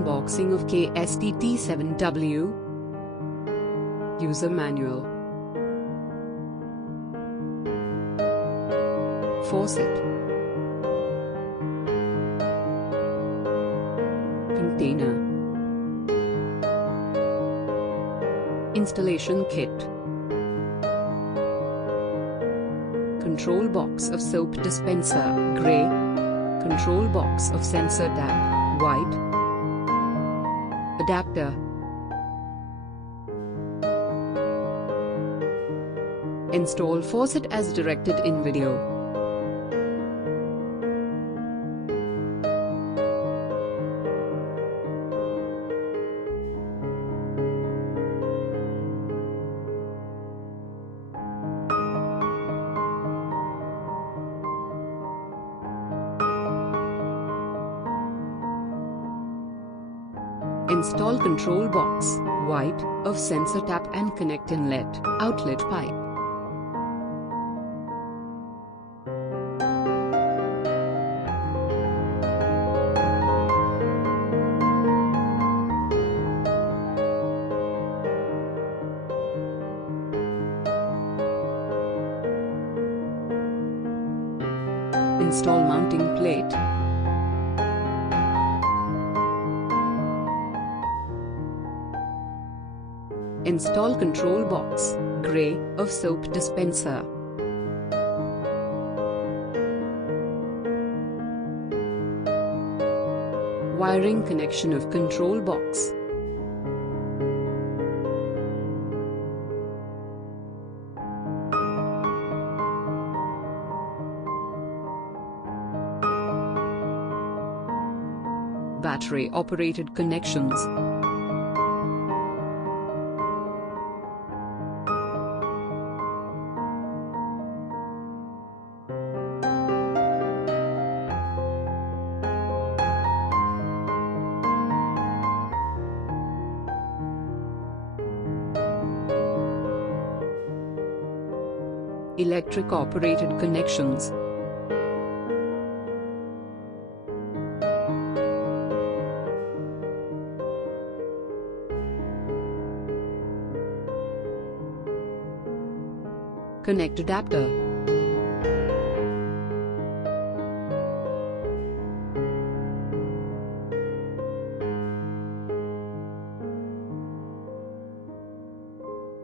Unboxing of KSDT7W. User Manual. Faucet. Container. Installation kit. Control box of soap dispenser, grey. Control box of sensor tap, white. Adapter. Install faucet as directed in video. Install control box, white, of sensor tap and connect inlet, outlet pipe. Install mounting plate. Install control box, grey, of soap dispenser. Wiring connection of control box. Battery operated connections. Electric operated connections. Connect adapter.